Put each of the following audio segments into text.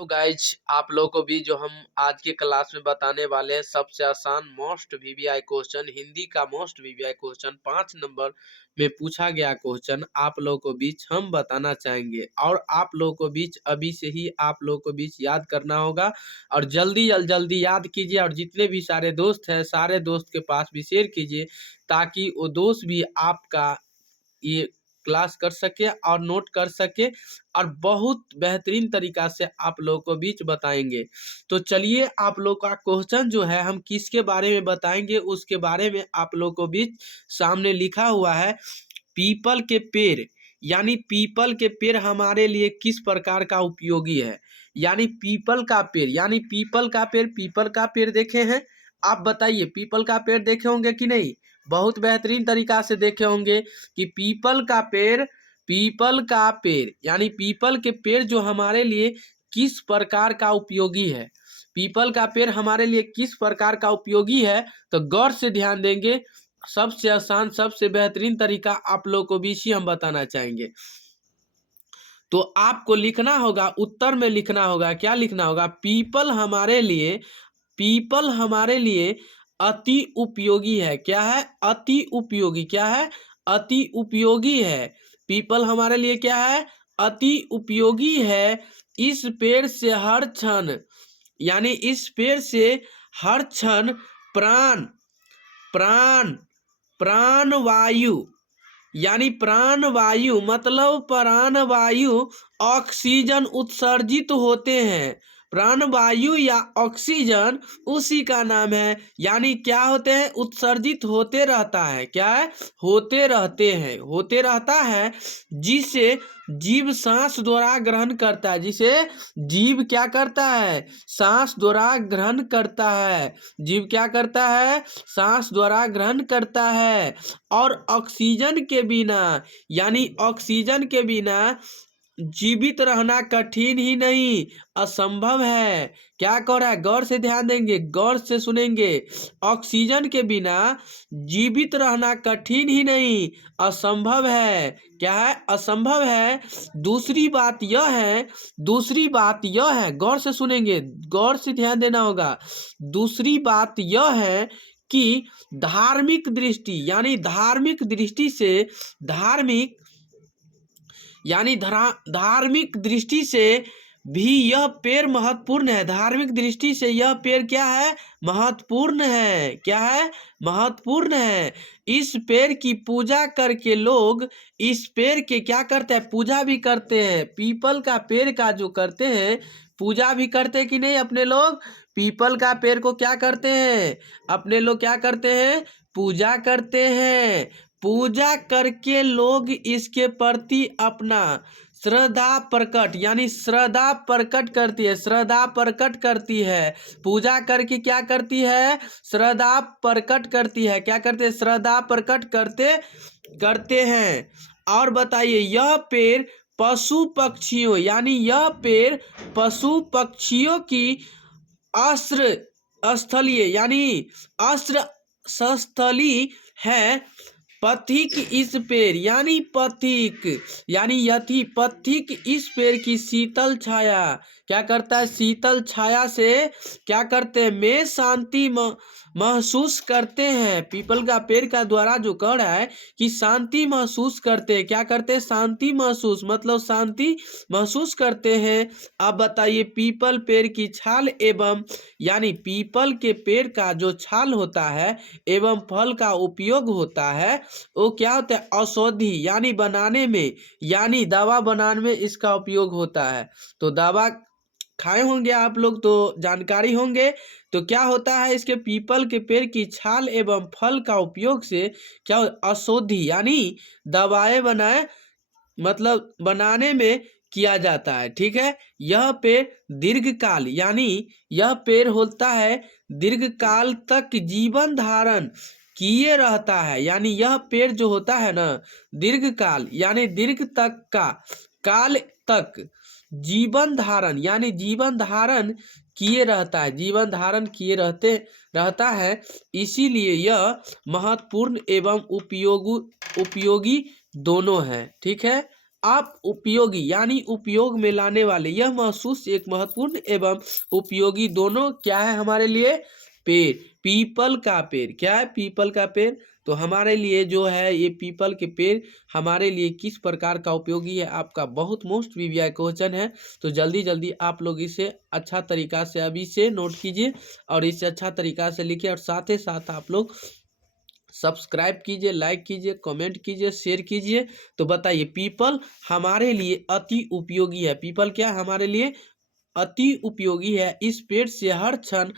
तो गाइज आप लोगों को भी जो हम आज के क्लास में बताने वाले हैं सबसे आसान मोस्ट वीवीआई क्वेश्चन, हिंदी का मोस्ट वीवीआई क्वेश्चन 5 नंबर में पूछा गया क्वेश्चन आप लोगों को बीच हम बताना चाहेंगे। और आप लोगों को बीच अभी से ही आप लोगों को बीच याद करना होगा और जल्दी याद कीजिए और जितने भी सारे दोस्त हैं सारे दोस्त के पास भी शेयर कीजिए ताकि वो दोस्त भी आपका ये क्लास कर सके और नोट कर सके और बहुत बेहतरीन तरीका से आप लोगों को बीच बताएंगे। तो चलिए आप लोग का क्वेश्चन जो है हम किसके बारे में बताएंगे उसके बारे में आप लोग को बीच सामने लिखा हुआ है। पीपल के पेड़ यानी पीपल के पेड़ हमारे लिए किस प्रकार का उपयोगी है। यानी पीपल का पेड़ यानी पीपल का पेड़ देखे हैं आप बताइए। पीपल का पेड़ देखे होंगे कि नहीं, बहुत बेहतरीन तरीका से देखे होंगे कि पीपल का पेड़ यानी पीपल के पेड़ जो हमारे लिए किस प्रकार का उपयोगी है। पीपल का पेड़ हमारे लिए किस प्रकार का उपयोगी है तो गौर से ध्यान देंगे। सबसे आसान सबसे बेहतरीन तरीका आप लोग को भी इसी हम बताना चाहेंगे। तो आपको लिखना होगा, उत्तर में लिखना होगा, क्या लिखना होगा, पीपल हमारे लिए अति उपयोगी है। क्या है, अति उपयोगी। क्या है, अति उपयोगी है। पीपल हमारे लिए क्या है, अति उपयोगी है। इस पेड़ से हर क्षण यानी इस पेड़ से हर क्षण प्राण प्राण प्राण वायु यानी प्राण वायु मतलब प्राण वायु ऑक्सीजन उत्सर्जित होते हैं। प्राण वायु या ऑक्सीजन उसी का नाम है। यानी क्या होते हैं, उत्सर्जित होते रहता है। क्या है, होते रहते हैं, होते रहता है जिसे जीव सांस द्वारा ग्रहण करता है। जिसे जीव क्या करता है, सांस द्वारा ग्रहण करता है। जीव क्या करता है, सांस द्वारा ग्रहण करता है। और ऑक्सीजन के बिना यानी ऑक्सीजन के बिना जीवित रहना कठिन ही नहीं असंभव है। क्या कह रहा है, गौर से ध्यान देंगे, गौर से सुनेंगे। ऑक्सीजन के बिना जीवित रहना कठिन ही नहीं असंभव है। क्या है, असंभव है। दूसरी बात यह है, गौर से सुनेंगे, गौर से ध्यान देना होगा। दूसरी बात यह है कि धार्मिक दृष्टि यानी धार्मिक दृष्टि से धार्मिक दृष्टि से भी यह पेड़ महत्वपूर्ण है। धार्मिक दृष्टि से यह पेड़ क्या है, महत्वपूर्ण है। क्या है, महत्वपूर्ण है। इस पेड़ की पूजा करके लोग इस पेड़ के क्या करते हैं, पूजा भी करते हैं। पीपल का पेड़ का जो करते हैं, पूजा भी करते हैं कि नहीं अपने लोग। पीपल का पेड़ को क्या करते हैं, अपने लोग क्या करते हैं, पूजा करते हैं। पूजा करके लोग इसके प्रति अपना श्रद्धा प्रकट यानी श्रद्धा प्रकट करती है। श्रद्धा प्रकट करती है। पूजा करके क्या करती है, श्रद्धा प्रकट करती है। क्या करते हैं, श्रद्धा प्रकट करते हैं। और बताइए, यह पेड़ पशु पक्षियों यानी यह पेड़ पशु पक्षियों की आश्रय स्थलीय यानी आश्रय स्थली है। पथिक इस पेड़ यानी पथिक यानी यथि पथिक इस पेड़ की शीतल छाया क्या करता है, शीतल छाया से क्या करते हैं, में शांति महसूस करते हैं। पीपल का पेड़ का द्वारा जो कह रहा है कि शांति महसूस करते हैं। क्या करते हैं, शांति महसूस मतलब शांति महसूस करते हैं। अब बताइए, पीपल पेड़ की छाल एवं यानी पीपल के पेड़ का जो छाल होता है एवं फल का उपयोग होता है वो क्या होता है, औषधि यानी बनाने में यानी दवा बनाने में इसका उपयोग होता है। तो दवा खाए होंगे आप लोग तो जानकारी होंगे। तो क्या होता है, इसके पीपल के पेड़ की छाल एवं फल का उपयोग से क्या औषधि यानी दवाएं मतलब बनाने में किया जाता है। ठीक है, यह पेड़ दीर्घकाल यानी यह पेड़ होता है दीर्घकाल तक जीवन धारण किए रहता है। यानी यह पेड़ जो होता है ना, दीर्घकाल यानी दीर्घ तक का काल तक जीवन धारण यानी जीवन धारण किए रहता है, जीवन धारण किए रहता है। इसीलिए यह महत्वपूर्ण एवं उपयोगी दोनों है। ठीक है, आप उपयोगी यानी उपयोग में लाने वाले, यह महसूस एक महत्वपूर्ण एवं उपयोगी दोनों क्या है हमारे लिए? पेड़। पीपल का पेड़ क्या है? पीपल का पेड़। तो हमारे लिए जो है ये पीपल के पेड़ हमारे लिए किस प्रकार का उपयोगी है, आपका बहुत मोस्ट वीवीआई क्वेश्चन है। तो जल्दी जल्दी आप लोग इसे अच्छा तरीका से अभी से नोट कीजिए और इसे अच्छा तरीका से लिखिए, और साथ ही साथ आप लोग सब्सक्राइब कीजिए, लाइक कीजिए, कमेंट कीजिए, शेयर कीजिए। तो बताइए पीपल हमारे लिए अति उपयोगी है। पीपल क्या हमारे लिए अति उपयोगी है। इस पेड़ से हर क्षण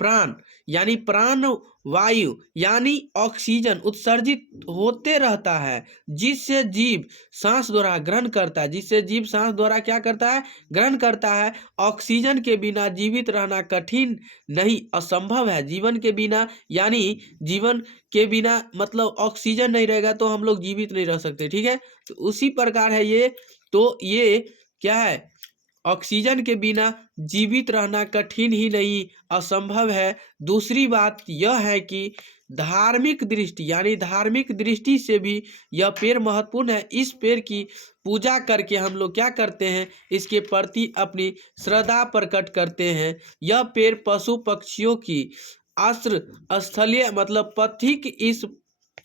प्राण यानी प्राण वायु यानी ऑक्सीजन उत्सर्जित होते रहता है, जिससे जीव सांस द्वारा ग्रहण करता है। जिससे जीव सांस द्वारा क्या करता है? ग्रहण करता है। ऑक्सीजन के बिना जीवित रहना कठिन नहीं, असंभव है। जीवन के बिना यानी जीवन के बिना मतलब ऑक्सीजन नहीं रहेगा तो हम लोग जीवित नहीं रह सकते, ठीक है। तो उसी प्रकार है ये। तो ये क्या है? ऑक्सीजन के बिना जीवित रहना कठिन ही नहीं, असंभव है। दूसरी बात यह है कि धार्मिक दृष्टि यानी धार्मिक दृष्टि से भी यह पेड़ महत्वपूर्ण है। इस पेड़ की पूजा करके हम लोग क्या करते हैं? इसके प्रति अपनी श्रद्धा प्रकट करते हैं। यह पेड़ पशु पक्षियों की आश्रय स्थलीय मतलब पथिक इस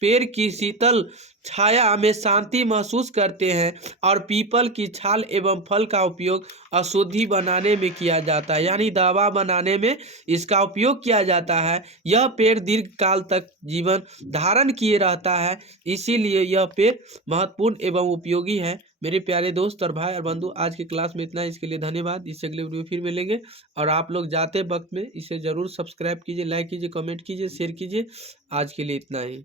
पेड़ की शीतल छाया में शांति महसूस करते हैं, और पीपल की छाल एवं फल का उपयोग अशुद्धि बनाने में किया जाता है, यानी दवा बनाने में इसका उपयोग किया जाता है। यह पेड़ दीर्घ काल तक जीवन धारण किए रहता है, इसीलिए यह पेड़ महत्वपूर्ण एवं उपयोगी है। मेरे प्यारे दोस्त और भाई और बंधु, आज की क्लास में इतना है। इसके लिए धन्यवाद। इससे अगले वीडियो फिर मिलेंगे, और आप लोग जाते वक्त में इसे ज़रूर सब्सक्राइब कीजिए, लाइक कीजिए, कमेंट कीजिए, शेयर कीजिए। आज के लिए इतना ही।